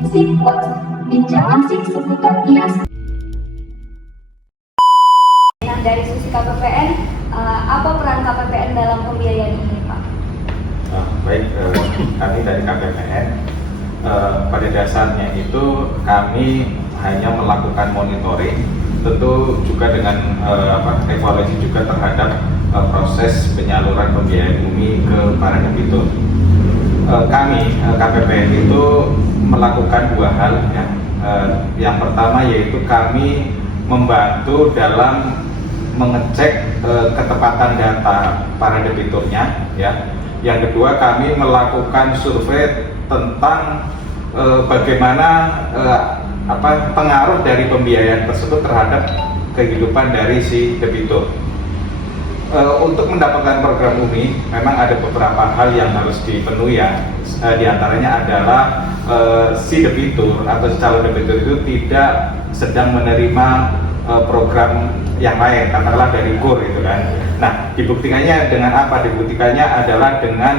Singkot, menjelasin seputar IAS. Nah, dari sisi KPPN, apa peran KPPN dalam pembiayaan ini, Pak? Baik, kami dari KPPN pada dasarnya itu kami hanya melakukan monitoring, tentu juga dengan evaluasi juga terhadap proses penyaluran pembiayaan bumi ke para debitur. Kami KPPN itu melakukan dua hal ya. Yang pertama yaitu kami membantu dalam mengecek ketepatan data para debiturnya ya. Yang kedua kami melakukan survei tentang bagaimana pengaruh dari pembiayaan tersebut terhadap kehidupan dari si debitur. Untuk mendapatkan program bumi memang ada beberapa hal yang harus dipenuhi ya. Di antaranya adalah si debitur atau calon debitur itu tidak sedang menerima program yang lain, katakanlah dari KUR gitu kan. Nah, dibuktikannya dengan apa? Dibuktikannya adalah dengan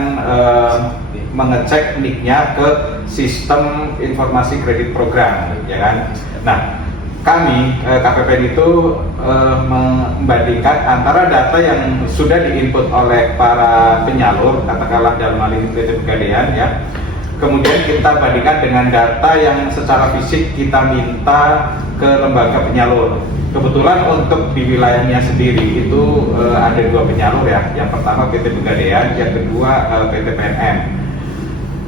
mengecek NIK-nya ke sistem informasi kredit program, ya kan. Nah, kami KPPN itu membandingkan antara data yang sudah diinput oleh para penyalur, katakanlah dalam hal ini PT Pegadaian ya. Kemudian kita bandingkan dengan data yang secara fisik kita minta ke lembaga penyalur. Kebetulan untuk di wilayahnya sendiri itu ada dua penyalur ya. Yang pertama PT Pegadaian, yang kedua PT PNM.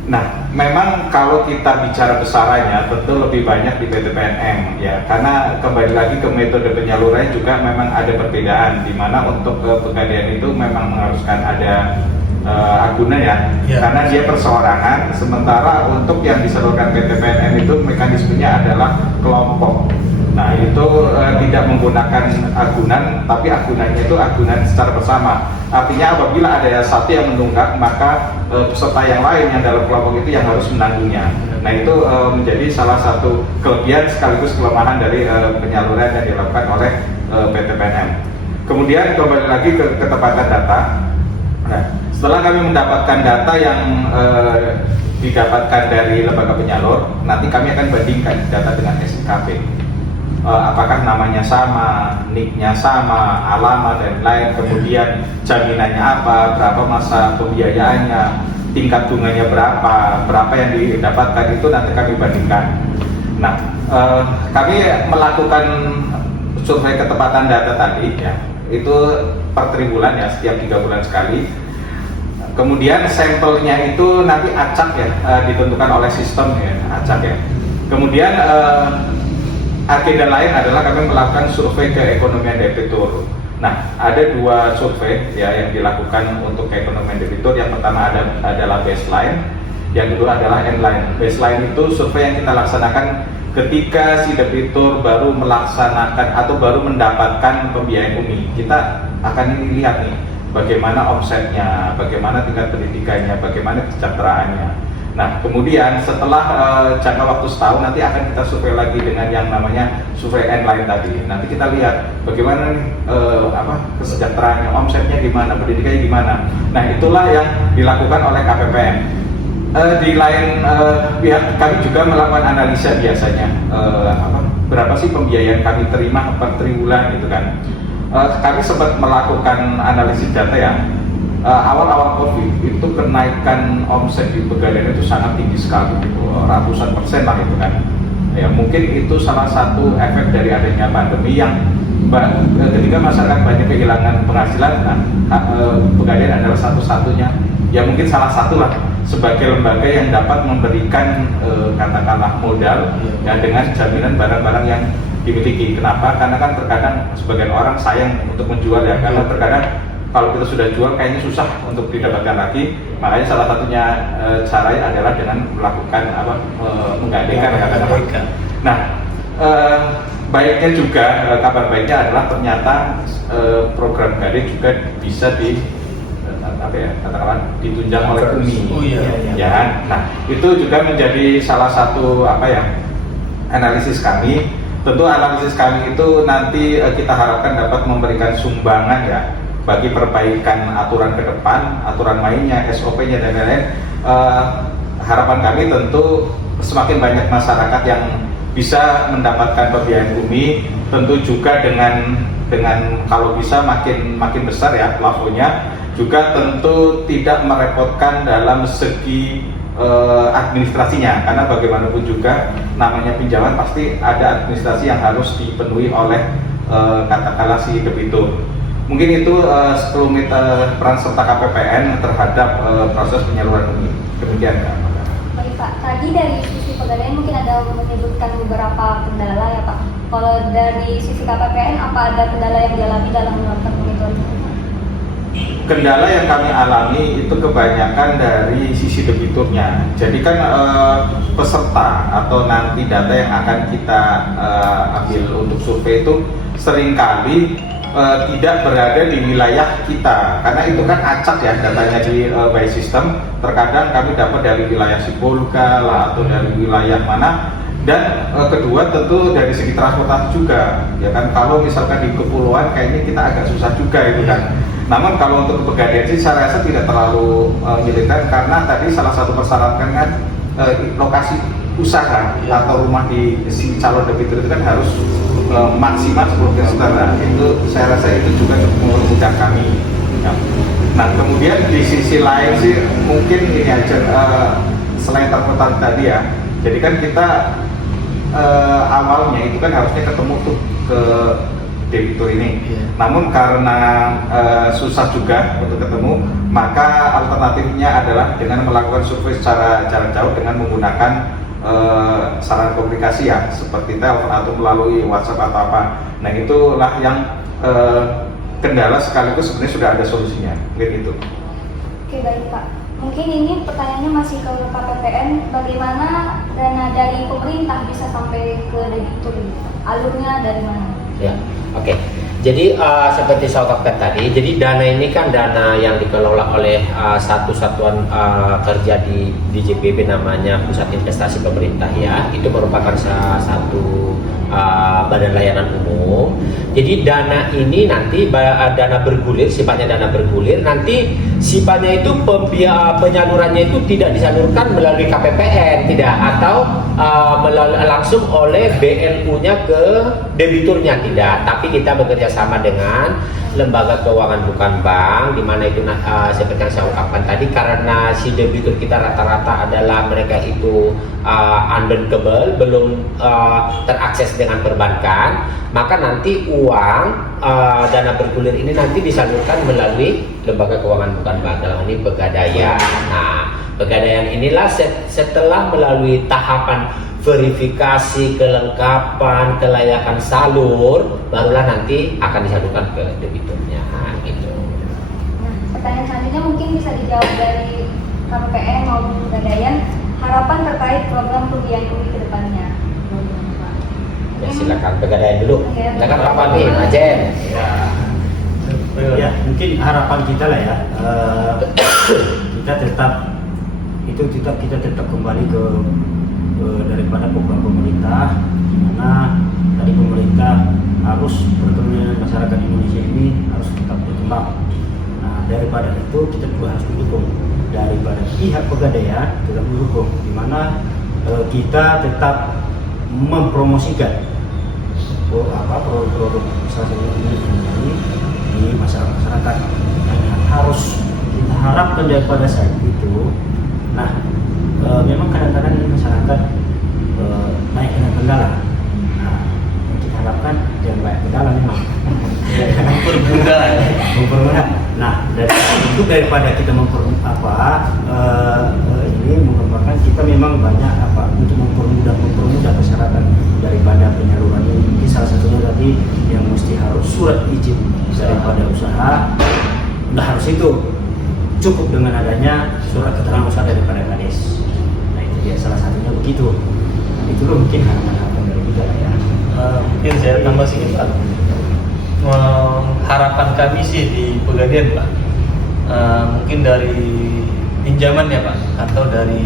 Nah, memang kalau kita bicara besarannya tentu lebih banyak di PT PNM ya, karena kembali lagi ke metode penyalurannya juga memang ada perbedaan, di mana untuk Pegadaian itu memang mengharuskan ada agunan ya, karena dia perseorangan, sementara untuk yang disalurkan PT PNM itu mekanismenya adalah kelompok. Nah, itu tidak menggunakan agunan, tapi agunannya itu agunan secara bersama. Artinya apabila ada satu yang menunggak, maka peserta yang lain yang dalam kelompok itu yang harus menanggungnya. Nah, itu menjadi salah satu kelebihan sekaligus kelemahan dari penyaluran yang dilakukan oleh PT PNM. Kemudian kembali lagi ke ketepatan data. Nah, setelah kami mendapatkan data yang didapatkan dari lembaga penyalur, nanti kami akan bandingkan data dengan SIKP. Apakah namanya sama, NIK-nya sama, alamat dan lain, kemudian jaminannya apa, berapa masa pembiayaannya, tingkat bunganya berapa yang didapatkan, itu nanti kami bandingkan. Nah, kami melakukan survei ketepatan data tadi ya, itu per tribulan ya, setiap 3 bulan sekali. Kemudian sampelnya itu nanti acak ya, ditentukan oleh sistem ya, acak ya. Kemudian agenda lain adalah kami melakukan survei keekonomian debitur. Nah, ada dua survei ya yang dilakukan untuk keekonomian debitur. Yang pertama adalah baseline, yang kedua adalah endline. Baseline itu survei yang kita laksanakan ketika si debitur baru melaksanakan atau baru mendapatkan pembiayaan bumi. Kita akan lihat nih bagaimana omsetnya, bagaimana tingkat pendidikannya, bagaimana kesejahteraannya. Nah, kemudian setelah jangka waktu setahun nanti akan kita survei lagi dengan yang namanya survei endline tadi. Nanti kita lihat bagaimana nih kesejahteraannya, omsetnya gimana, pendidikannya gimana. Nah, itulah yang dilakukan oleh KPPN. Di lain pihak kami juga melakukan analisa biasanya berapa sih pembiayaan kami terima per triwulan gitu kan. Kami sempat melakukan analisis data ya. Awal-awal COVID itu kenaikan omset di Pegadaian itu sangat tinggi sekali, ratusan persen lah itu kan. Ya mungkin itu salah satu efek dari adanya pandemi yang ketika masyarakat banyak kehilangan penghasilan, Pegadaian adalah satu-satunya, ya mungkin salah satu lah sebagai lembaga yang dapat memberikan katakanlah modal ya dengan jaminan barang-barang yang dimiliki. Kenapa? Karena kan terkadang sebagian orang sayang untuk menjual ya, karena terkadang kalau kita sudah jual kayaknya susah untuk didapatkan lagi, makanya salah satunya caranya adalah dengan melakukan menggadaikan katakanlah. Nah, baiknya juga kabar baiknya adalah ternyata program gadai juga bisa katakanlah ditunjang oleh UMI. Ya. Nah, itu juga menjadi salah satu analisis kami. Tentu analisis kami itu nanti kita harapkan dapat memberikan sumbangan ya bagi perbaikan aturan ke depan, aturan mainnya, SOP-nya dan lain-lain. Harapan kami tentu semakin banyak masyarakat yang bisa mendapatkan pembiayaan bumi, tentu juga dengan kalau bisa makin besar ya plafonnya, juga tentu tidak merepotkan dalam segi administrasinya, karena bagaimanapun juga namanya pinjaman pasti ada administrasi yang harus dipenuhi oleh katakanlah si debitur. Mungkin itu sekelumit peran serta KPPN terhadap proses penyaluran bumi. Demikian ya. Baik Pak, tadi dari sisi Pegadaian mungkin ada menyebutkan beberapa kendala ya Pak. Kalau dari sisi KPPN, apa ada kendala yang dialami dalam melakukan monitoring? Kendala yang kami alami itu kebanyakan dari sisi debiturnya. Jadi kan peserta atau nanti data yang akan kita ambil untuk survei itu seringkali tidak berada di wilayah kita, karena itu kan acak ya datanya di by system. Terkadang kami dapat dari wilayah Sibolga lah, atau dari wilayah mana. Dan kedua tentu dari segi transportasi juga, ya kan, kalau misalkan di kepulauan kayaknya kita agak susah juga itu kan. Namun kalau untuk Pegadaian sih saya rasa tidak terlalu menyulitkan, karena tadi salah satu persyaratan kan lokasi usaha atau rumah di si calon debitur itu kan harus maksimal 10 km. Itu saya rasa itu juga cukup memudahkan kami. Ya. Nah kemudian di sisi lain sih mungkin ini aja selain transportasi tadi ya. Jadi kan kita awalnya itu kan harusnya ketemu tuh ke debitur ini. Namun karena susah juga untuk ketemu, maka alternatifnya adalah dengan melakukan survei secara jarak jauh dengan menggunakan sarana komunikasi ya, seperti telepon atau melalui WhatsApp atau apa. Nah itulah yang kendala sekaligus sebenarnya sudah ada solusinya, mungkin itu. Oke baik Pak. Mungkin ini pertanyaannya masih ke KPPN, bagaimana dana dari pemerintah bisa sampai ke debitur? Alurnya dari mana? Ya, oke. Jadi seperti saya katakan tadi, jadi dana ini kan dana yang dikelola oleh satu satuan kerja di JPB, namanya Pusat Investasi Pemerintah ya. Itu merupakan salah satu badan layanan umum. Jadi dana ini nanti dana bergulir, sifatnya dana bergulir. Nanti sifatnya itu penyalurannya itu tidak disalurkan melalui KPPN, tidak, atau langsung oleh BLU-nya ke debiturnya, tidak. Tapi kita bekerja sama dengan lembaga keuangan bukan bank, di mana itu seperti yang saya ungkapkan tadi, karena si debitur kita rata-rata adalah mereka itu unbankable, belum terakses dengan perbankan, maka nanti uang dana bergulir ini nanti disalurkan melalui lembaga keuangan bukan bank, dalam ini Pegadaian. Nah, Pegadaian inilah setelah melalui tahapan verifikasi, kelengkapan, kelayakan salur, barulah nanti akan disalurkan ke debiturnya, gitu. Nah, pertanyaan selanjutnya mungkin bisa dijawab dari KPPN maupun Pegadaian, harapan terkait program pembiayaan bumi ke depannya. Ya, silakan Pegadaian dulu. Silakan harapan nih, Ajen. Ya, mungkin harapan kita lah ya, kita tetap kembali ke daripada program pemerintah, di mana tadi pemerintah harus bertemu dengan masyarakat Indonesia ini harus tetap berkembang. Nah, daripada itu kita juga harus mendukung, daripada pihak Pegadaian tetap mendukung, di mana kita tetap mempromosikan produk usaha ini di masyarakat. Yang harus kita harapkan daripada saat itu, nah memang kadang-kadang ini masyarakat naik dengan kendala. Nah, yang kita harapkan jangan banyak kendala memang. Mempermudah. Nah, daripada kita ini mengembangkan, kita memang banyak untuk mempermudah masyarakat daripada penyaluran ini. Salah satunya tadi yang mesti harus surat izin daripada usaha. Nggak harus itu, cukup dengan adanya surat keterangan usaha daripada Kades. Nah itu dia salah satunya begitu. Nah, itu loh mungkin harapan dari kita ya. Mungkin saya tambah sedikit Pak. Harapan kami sih di Pegadaian Pak, mungkin dari pinjaman ya Pak, atau dari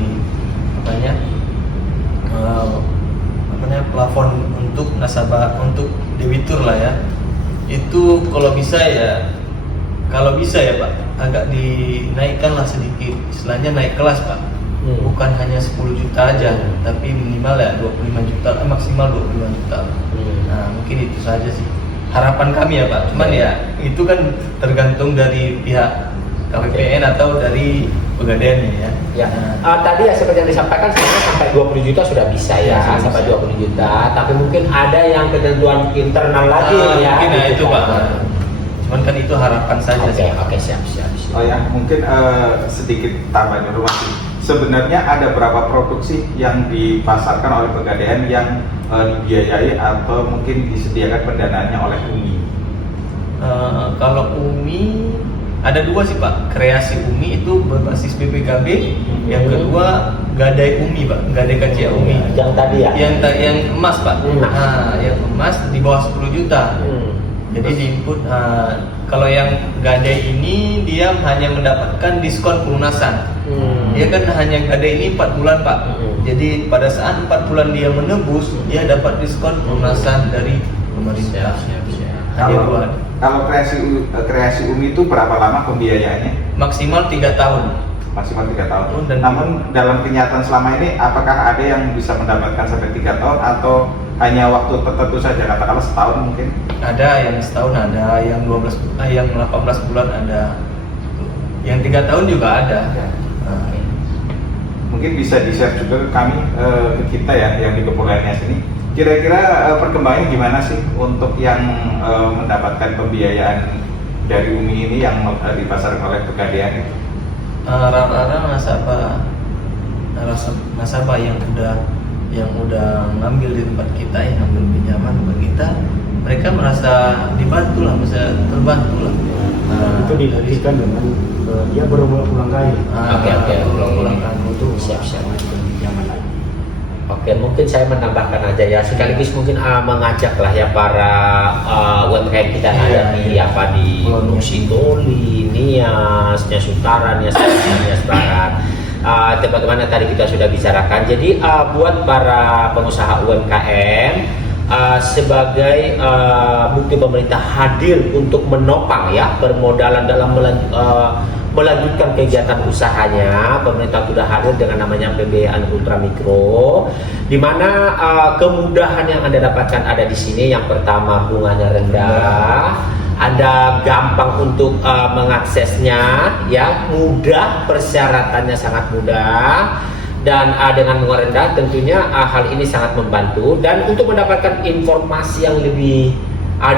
plafon untuk nasabah, untuk debitur lah ya. Itu kalau bisa ya Pak, agak dinaikkan lah sedikit, istilahnya naik kelas Pak. bukan hanya 10 juta aja, tapi minimal ya 25 juta, maksimal 25 juta. Nah, mungkin itu saja sih harapan kami ya Pak. Cuman ya itu kan tergantung dari pihak KPPN atau dari Pegadaiannya ya. Ya. Tadi ya seperti yang disampaikan sebenarnya sampai 20 juta sudah bisa ya, sampai 20 juta. Tapi mungkin ada yang ketentuan internal lagi ya. Mungkin ya gitu itu Pak. kan. Cuman kan itu harapan saja sih. Oke, siap. Oh ya, mungkin sedikit tambah informasi. Sebenarnya ada berapa produksi yang dipasarkan oleh Pegadaian yang dibiayai atau mungkin disediakan pendanaannya oleh UMI? Kalau UMI ada dua sih Pak. Kreasi UMI itu berbasis BPKB. Yang kedua Gadai UMI Pak, Gadai KCA UMI. Yang tadi ya. Yang emas Pak. Nah, yang emas di bawah 10 juta. Jadi di input kalau yang Gadai ini dia hanya mendapatkan diskon pelunasan. Dia kan hanya Gadai ini 4 bulan Pak. Jadi pada saat 4 bulan dia menebus, dia dapat diskon pelunasan dari pemerintah. Kalau kreasi UMI itu berapa lama pembiayaannya? Maksimal 3 tahun. Maksimal 3 tahun. Dan namun dalam kenyataan selama ini apakah ada yang bisa mendapatkan sampai 3 tahun atau hanya waktu tertentu saja, katakanlah setahun mungkin? Ada yang setahun, ada yang 18 bulan ada. Yang 3 tahun juga ada. Mungkin bisa di-share juga ke kami, ke kita ya yang di Kepulauan Nias ini. Kira-kira perkembangannya gimana sih untuk yang mendapatkan pembiayaan dari UMI ini yang dipasarkan oleh Pegadaian itu? Rata-rata nasabah yang udah ngambil di tempat kita, yang ngambil pinjaman tempat kita, mereka merasa dibantu lah, merasa terbantu lah. Itu dibuktikan dengan dia berulang kali. Oke. Berulang kali untuk Siap. pinjaman lagi. Oke, mungkin saya menambahkan aja ya, sekaligus mungkin mengajak lah ya para UMKM kita yang ada di Gunung Sitoli, Nias Utara, Nias Barat, teman-teman yang tadi kita sudah bicarakan. Jadi buat para pengusaha UMKM sebagai bukti pemerintah hadir untuk menopang ya permodalan dalam melanjutkan kegiatan usahanya, pemerintah sudah hadir dengan namanya pembiayaan ultramikro, di mana kemudahan yang Anda dapatkan ada di sini. Yang pertama, bunganya rendah, Anda gampang untuk mengaksesnya, ya mudah, persyaratannya sangat mudah, dan dengan bunga rendah tentunya hal ini sangat membantu. Dan untuk mendapatkan informasi yang lebih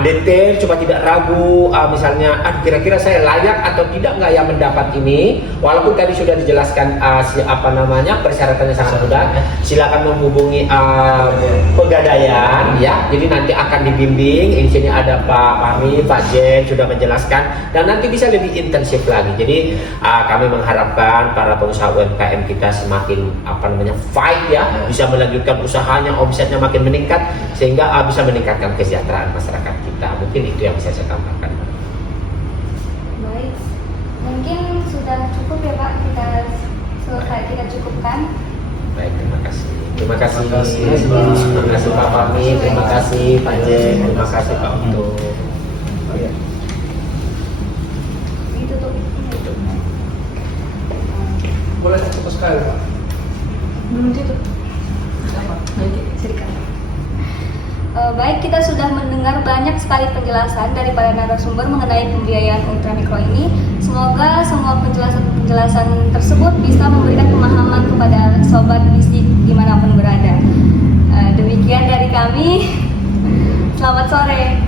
detail, coba tidak ragu, misalnya kira-kira saya layak atau tidak nggak ya mendapat ini, walaupun tadi sudah dijelaskan persyaratannya sangat mudah. Silakan menghubungi Pegadaian ya, jadi nanti akan dibimbing. Di sini ada Pak Fahmi, Pak Jen sudah menjelaskan, dan nanti bisa lebih intensif lagi. Jadi kami mengharapkan para pengusaha UMKM kita semakin fight ya, bisa melanjutkan usahanya, omsetnya makin meningkat, sehingga bisa meningkatkan kesejahteraan masyarakat kita. Mungkin itu yang bisa saya tambahkan. Baik, mungkin sudah cukup ya Pak, kita cukupkan. Baik, terima kasih Pak Fahmi, terima kasih Pak Jen, terima kasih Pak untuk Ditutup. Boleh cepat sekali Pak. Belum tutup. Silakan. Baik, kita sudah mendengar banyak sekali penjelasan daripada narasumber mengenai pembiayaan ultramikro ini. Semoga semua penjelasan tersebut bisa memberikan pemahaman kepada sobat bisnis dimanapun berada. Demikian dari kami. Selamat sore.